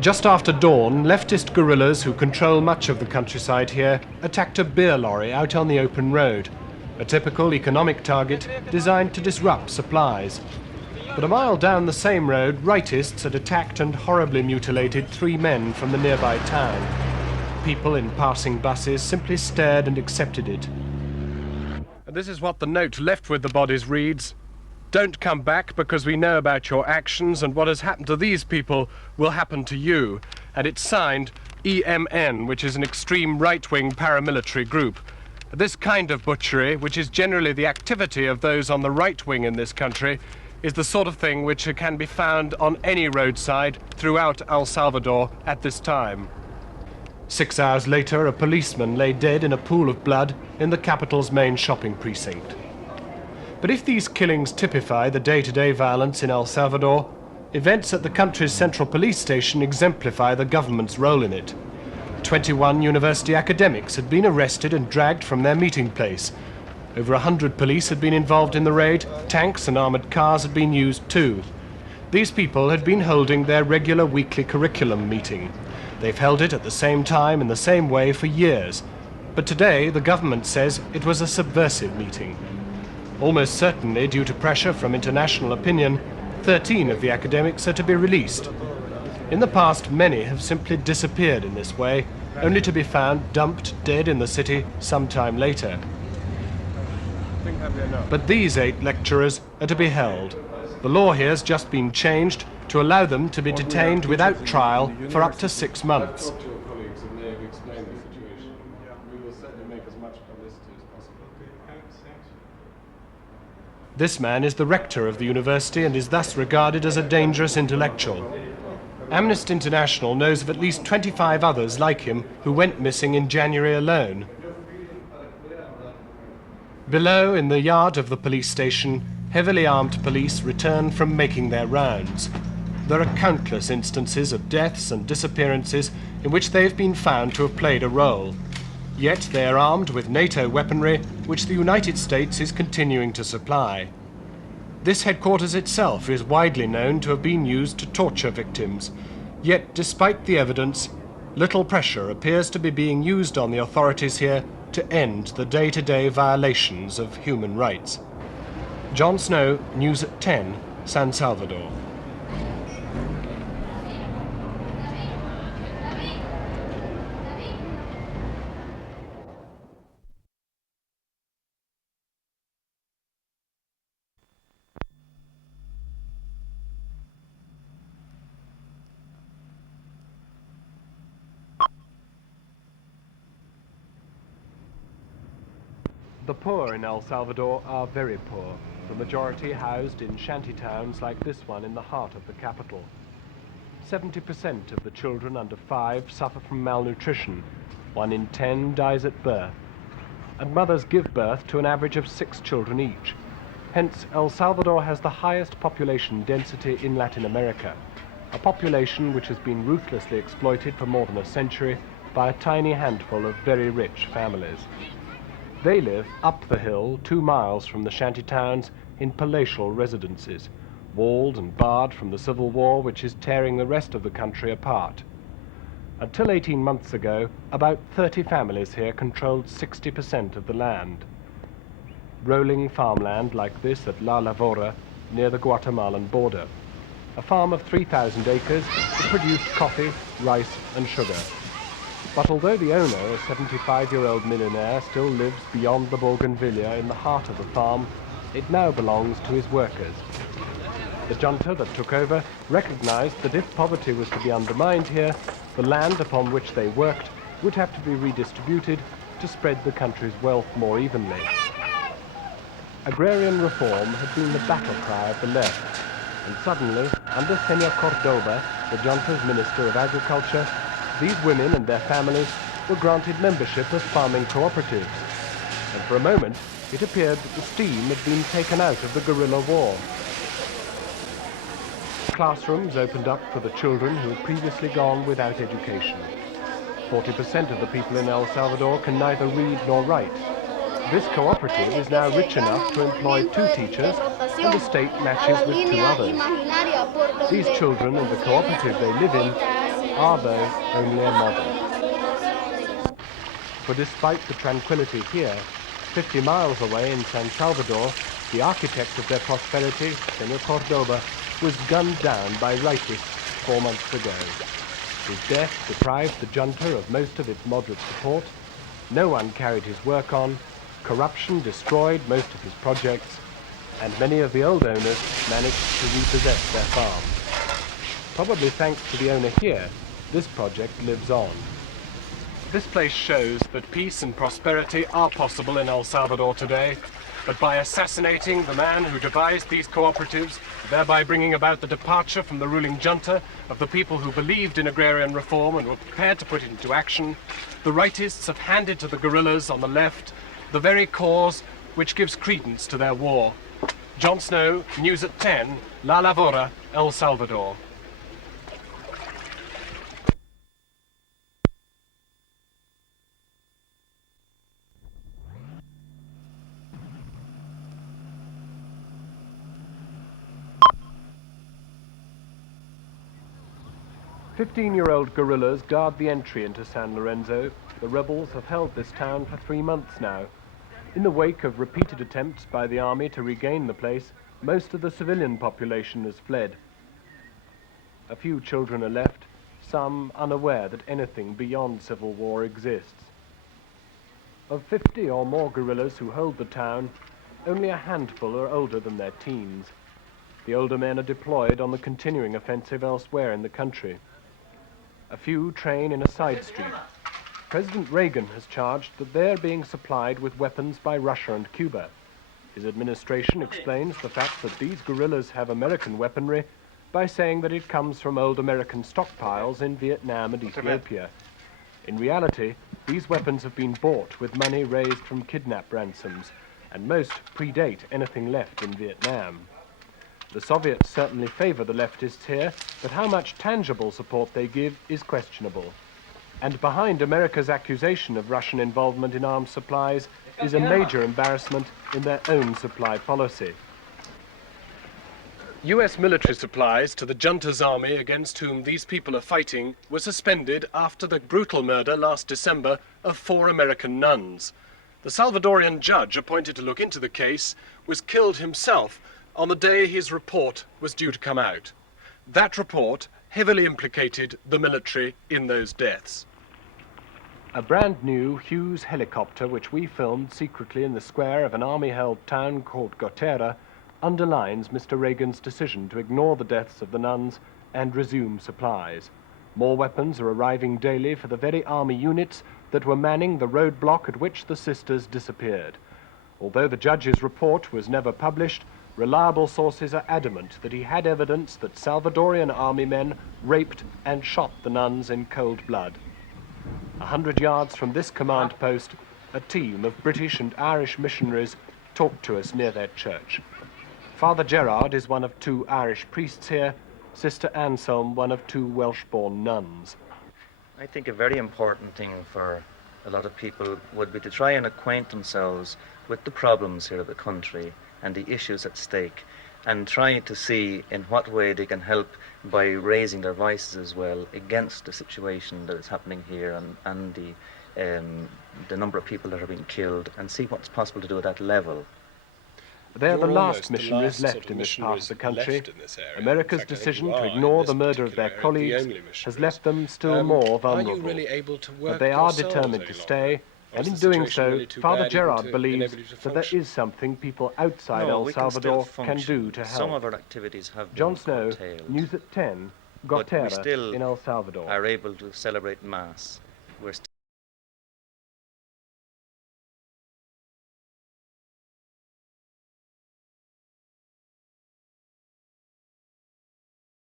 Just after dawn, leftist guerrillas who control much of the countryside here attacked a beer lorry out on the open road, a typical economic target designed to disrupt supplies. But a mile down the same road, rightists had attacked and horribly mutilated 3 men from the nearby town. People in passing buses simply stared and accepted it. And this is what the note left with the bodies reads: "Don't come back because we know about your actions, and what has happened to these people will happen to you." And it's signed EMN, which is an extreme right-wing paramilitary group. This kind of butchery, which is generally the activity of those on the right wing in this country, is the sort of thing which can be found on any roadside throughout El Salvador at this time. 6 hours later, a policeman lay dead in a pool of blood in the capital's main shopping precinct. But if these killings typify the day-to-day violence in El Salvador, events at the country's central police station exemplify the government's role in it. 21 university academics had been arrested and dragged from their meeting place. Over 100 police had been involved in the raid. Tanks and armored cars had been used too. These people had been holding their regular weekly curriculum meeting. They've held it at the same time in the same way for years. But today the government says it was a subversive meeting. Almost certainly, due to pressure from international opinion, 13 of the academics are to be released. In the past, many have simply disappeared in this way, only to be found dumped dead in the city some time later. But these 8 lecturers are to be held. The law here has just been changed to allow them to be detained without trial for up to 6 months. This man is the rector of the university and is thus regarded as a dangerous intellectual. Amnesty International knows of at least 25 others like him who went missing in January alone. Below, in the yard of the police station, heavily armed police return from making their rounds. There are countless instances of deaths and disappearances in which they have been found to have played a role. Yet they are armed with NATO weaponry, which the United States is continuing to supply. This headquarters itself is widely known to have been used to torture victims. Yet, despite the evidence, little pressure appears to be being used on the authorities here to end the day-to-day violations of human rights. Jon Snow, News at 10, San Salvador. The poor in El Salvador are very poor, the majority housed in shanty towns like this one in the heart of the capital. 70% of the children under 5 suffer from malnutrition. 1 in 10 dies at birth. And mothers give birth to an average of 6 children each. Hence, El Salvador has the highest population density in Latin America, a population which has been ruthlessly exploited for more than a century by a tiny handful of very rich families. They live up the hill 2 miles from the shanty towns in palatial residences, walled and barred from the civil war which is tearing the rest of the country apart. Until 18 months ago, about 30 families here controlled 60% of the land. Rolling farmland like this at La Lavora, near the Guatemalan border. A farm of 3,000 acres that produced coffee, rice and sugar. But although the owner, a 75-year-old millionaire, still lives beyond the bougainvillea in the heart of the farm, it now belongs to his workers. The junta that took over recognized that if poverty was to be undermined here, the land upon which they worked would have to be redistributed to spread the country's wealth more evenly. Agrarian reform had been the battle cry of the left, and suddenly, under Senor Cordoba, the junta's Minister of Agriculture, these women and their families were granted membership of farming cooperatives, and for a moment it appeared that the steam had been taken out of the guerrilla war. Classrooms opened up for the children who had previously gone without education. 40% of the people in El Salvador can neither read nor write. This cooperative is now rich enough to employ 2 teachers, and the state matches with 2 others. These children and the cooperative they live in are though only a model. For despite the tranquility here, 50 miles away in San Salvador, the architect of their prosperity, Senor Cordoba, was gunned down by rightists 4 months ago. His death deprived the junta of most of its moderate support, no one carried his work on, corruption destroyed most of his projects, and many of the old owners managed to repossess their farms. Probably thanks to the owner here, this project lives on. This place shows that peace and prosperity are possible in El Salvador today, but by assassinating the man who devised these cooperatives, thereby bringing about the departure from the ruling junta of the people who believed in agrarian reform and were prepared to put it into action, the rightists have handed to the guerrillas on the left the very cause which gives credence to their war. Jon Snow, News at 10, La Lavora, El Salvador. "15-year-old guerrillas guard the entry into San Lorenzo. The rebels have held this town for 3 months now. In the wake of repeated attempts by the army to regain the place, most of the civilian population has fled. A few children are left, some unaware that anything beyond civil war exists. Of 50 or more guerrillas who hold the town, only a handful are older than their teens. The older men are deployed on the continuing offensive elsewhere in the country. A few train in a side street. President Reagan has charged that they are being supplied with weapons by Russia and Cuba. His administration explains the fact that these guerrillas have American weaponry by saying that it comes from old American stockpiles in Vietnam and Ethiopia. In reality, these weapons have been bought with money raised from kidnap ransoms, and most predate anything left in Vietnam. The Soviets certainly favor the leftists here, but how much tangible support they give is questionable. And behind America's accusation of Russian involvement in arms supplies is a major embarrassment in their own supply policy. US military supplies to the junta's army against whom these people are fighting were suspended after the brutal murder last December of 4 American nuns. The Salvadorian judge appointed to look into the case was killed himself on the day his report was due to come out. That report heavily implicated the military in those deaths. A brand new Hughes helicopter, which we filmed secretly in the square of an army-held town called Gotera, underlines Mr. Reagan's decision to ignore the deaths of the nuns and resume supplies. More weapons are arriving daily for the very army units that were manning the roadblock at which the sisters disappeared. Although the judge's report was never published, reliable sources are adamant that he had evidence that Salvadorian army men raped and shot the nuns in cold blood. 100 yards from this command post, a team of British and Irish missionaries talked to us near their church. Father Gerard is one of 2 Irish priests here, Sister Anselm one of 2 Welsh-born nuns. I think a very important thing for a lot of people would be to try and acquaint themselves with the problems here of the country and the issues at stake, and trying to see in what way they can help by raising their voices as well against the situation that is happening here and the number of people that are being killed, and see what's possible to do at that level. They're the last missionaries left in this part of the country. America's decision to ignore the murder of their colleagues has left them still more vulnerable. But they are determined to stay, and in doing so, Father Gerard believes that there is something people outside El Salvador can do to help. Some of our activities have been Jon Snow, curtailed, News at 10, but we Gotera still in El Salvador. are able to celebrate Mass. We're